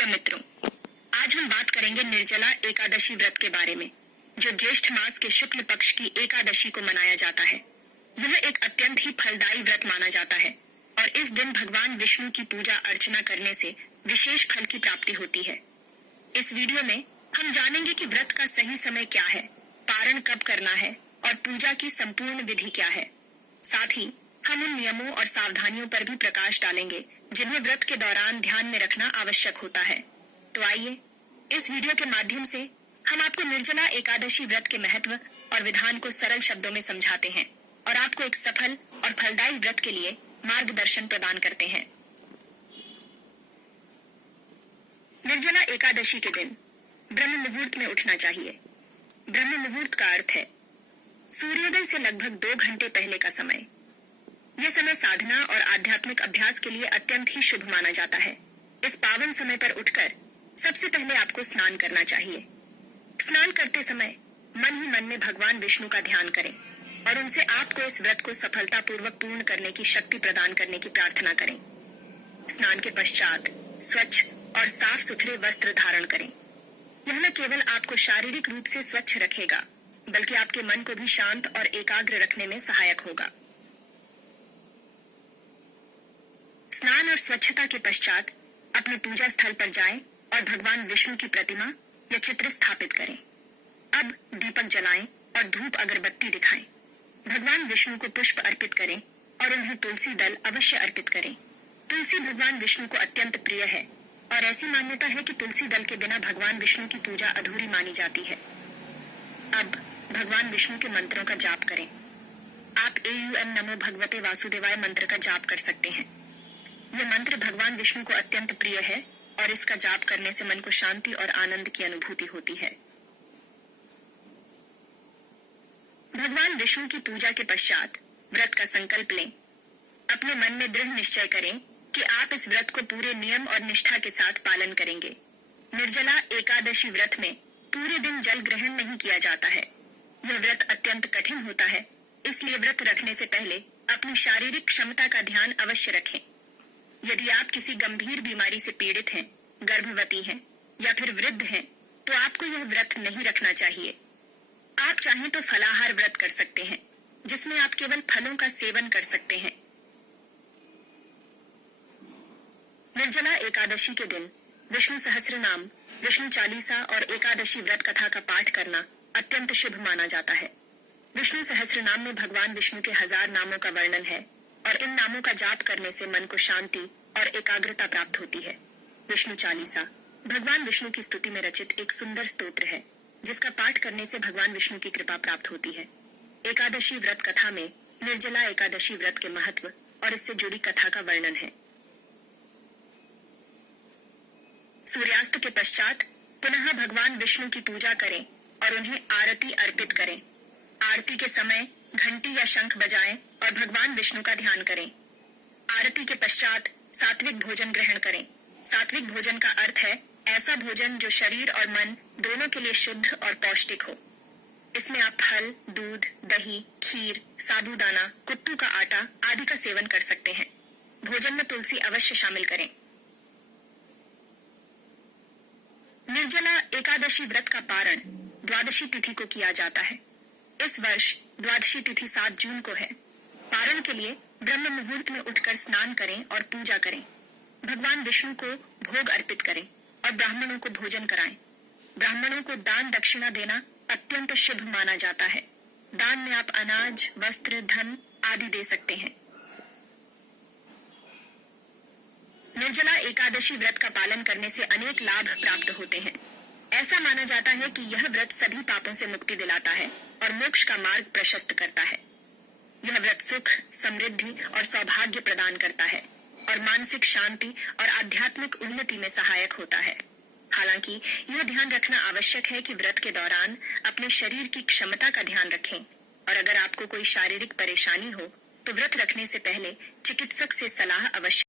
प्रिय मित्रों, आज हम बात करेंगे निर्जला एकादशी व्रत के बारे में, जो ज्येष्ठ मास के शुक्ल पक्ष की एकादशी को मनाया जाता है। यह एक अत्यंत ही फलदायी व्रत माना जाता है और इस दिन भगवान विष्णु की पूजा अर्चना करने से विशेष फल की प्राप्ति होती है। इस वीडियो में हम जानेंगे कि व्रत का सही समय क्या है, पारण कब करना है और पूजा की संपूर्ण विधि क्या है। साथ ही हम उन नियमों और सावधानियों पर भी प्रकाश डालेंगे जिन्हें व्रत के दौरान ध्यान में रखना आवश्यक होता है। तो आइए इस वीडियो के माध्यम से हम आपको निर्जला एकादशी व्रत के महत्व और विधान को सरल शब्दों में समझाते हैं और आपको एक सफल और फलदायी व्रत के लिए मार्गदर्शन प्रदान करते हैं। निर्जला एकादशी के दिन ब्रह्म मुहूर्त में उठना चाहिए। ब्रह्म मुहूर्त का अर्थ है सूर्योदय से लगभग 2 घंटे पहले का समय। यह समय साधना और आध्यात्मिक अभ्यास के लिए अत्यंत ही शुभ माना जाता है। इस पावन समय पर उठकर सबसे पहले आपको स्नान करना चाहिए। स्नान करते समय मन ही मन में भगवान विष्णु का ध्यान करें और उनसे आपको इस व्रत को सफलतापूर्वक पूर्ण करने की शक्ति प्रदान करने की प्रार्थना करें। स्नान के पश्चात स्वच्छ और साफ सुथरे वस्त्र धारण करें। यह न केवल आपको शारीरिक रूप से स्वच्छ रखेगा, बल्कि आपके मन को भी शांत और एकाग्र रखने में सहायक होगा। स्नान और स्वच्छता के पश्चात अपने पूजा स्थल पर जाएं और भगवान विष्णु की प्रतिमा या चित्र स्थापित करें। अब दीपक जलाएं और धूप अगरबत्ती दिखाएं। भगवान विष्णु को पुष्प अर्पित करें और उन्हें तुलसी दल अवश्य अर्पित करें। तुलसी भगवान विष्णु को अत्यंत प्रिय है और ऐसी मान्यता है कि तुलसी दल के बिना भगवान विष्णु की पूजा अधूरी मानी जाती है। अब भगवान विष्णु के मंत्रों का जाप करें। आप AUM नमो भगवते वासुदेवाय मंत्र का जाप कर सकते हैं। यह मंत्र भगवान विष्णु को अत्यंत प्रिय है और इसका जाप करने से मन को शांति और आनंद की अनुभूति होती है। भगवान विष्णु की पूजा के पश्चात व्रत का संकल्प लें। अपने मन में दृढ़ निश्चय करें कि आप इस व्रत को पूरे नियम और निष्ठा के साथ पालन करेंगे। निर्जला एकादशी व्रत में पूरे दिन जल ग्रहण नहीं किया जाता है। यह व्रत अत्यंत कठिन होता है, इसलिए व्रत रखने से पहले अपनी शारीरिक क्षमता का ध्यान अवश्य रखें। यदि आप किसी गंभीर बीमारी से पीड़ित हैं, गर्भवती हैं या फिर वृद्ध हैं, तो आपको यह व्रत नहीं रखना चाहिए। आप चाहें तो फलाहार व्रत कर सकते हैं, जिसमें आप केवल फलों का सेवन कर सकते हैं। निर्जला एकादशी के दिन विष्णु सहस्त्रनाम, विष्णु चालीसा और एकादशी व्रत कथा का पाठ करना अत्यंत शुभ माना जाता है। विष्णु सहस्त्रनाम में भगवान विष्णु के 1000 नामों का वर्णन है और इन नामों का जाप करने से मन को शांति और एकाग्रता प्राप्त होती है। विष्णु चालीसा भगवान विष्णु की स्तुति में रचित एक सुंदर स्तोत्र है, जिसका पाठ करने से भगवान विष्णु की कृपा प्राप्त होती है। एकादशी व्रत कथा में निर्जला एकादशी व्रत के महत्व और इससे जुड़ी कथा का वर्णन है। सूर्यास्त के पश्चात पुनः भगवान विष्णु की पूजा करें और उन्हें आरती अर्पित करें। आरती के समय घंटी या शंख बजाएं और भगवान विष्णु का ध्यान करें। आरती के पश्चात सात्विक भोजन ग्रहण करें। सात्विक भोजन का अर्थ है ऐसा भोजन जो शरीर और मन दोनों के लिए शुद्ध और पौष्टिक हो। इसमें आप फल, दूध, दही, खीर, साबूदाना, कुट्टू का आटा आदि का सेवन कर सकते हैं। भोजन में तुलसी अवश्य शामिल करें। निर्जला एकादशी व्रत का पारण द्वादशी तिथि को किया जाता है। इस वर्ष द्वादशी तिथि 7 जून को है। पारण के लिए ब्रह्म मुहूर्त में उठकर स्नान करें और पूजा करें। भगवान विष्णु को भोग अर्पित करें और ब्राह्मणों को भोजन कराएं। ब्राह्मणों को दान दक्षिणा देना अत्यंत शुभ माना जाता है। दान में आप अनाज, वस्त्र, धन आदि दे सकते हैं। निर्जला एकादशी व्रत का पालन करने से अनेक लाभ प्राप्त होते हैं। ऐसा माना जाता है कि यह व्रत सभी पापों से मुक्ति दिलाता है और मोक्ष का मार्ग प्रशस्त करता है। यह व्रत सुख, समृद्धि और सौभाग्य प्रदान करता है और मानसिक शांति और आध्यात्मिक उन्नति में सहायक होता है। हालांकि यह ध्यान रखना आवश्यक है कि व्रत के दौरान अपने शरीर की क्षमता का ध्यान रखें और अगर आपको कोई शारीरिक परेशानी हो तो व्रत रखने से पहले चिकित्सक से सलाह अवश्य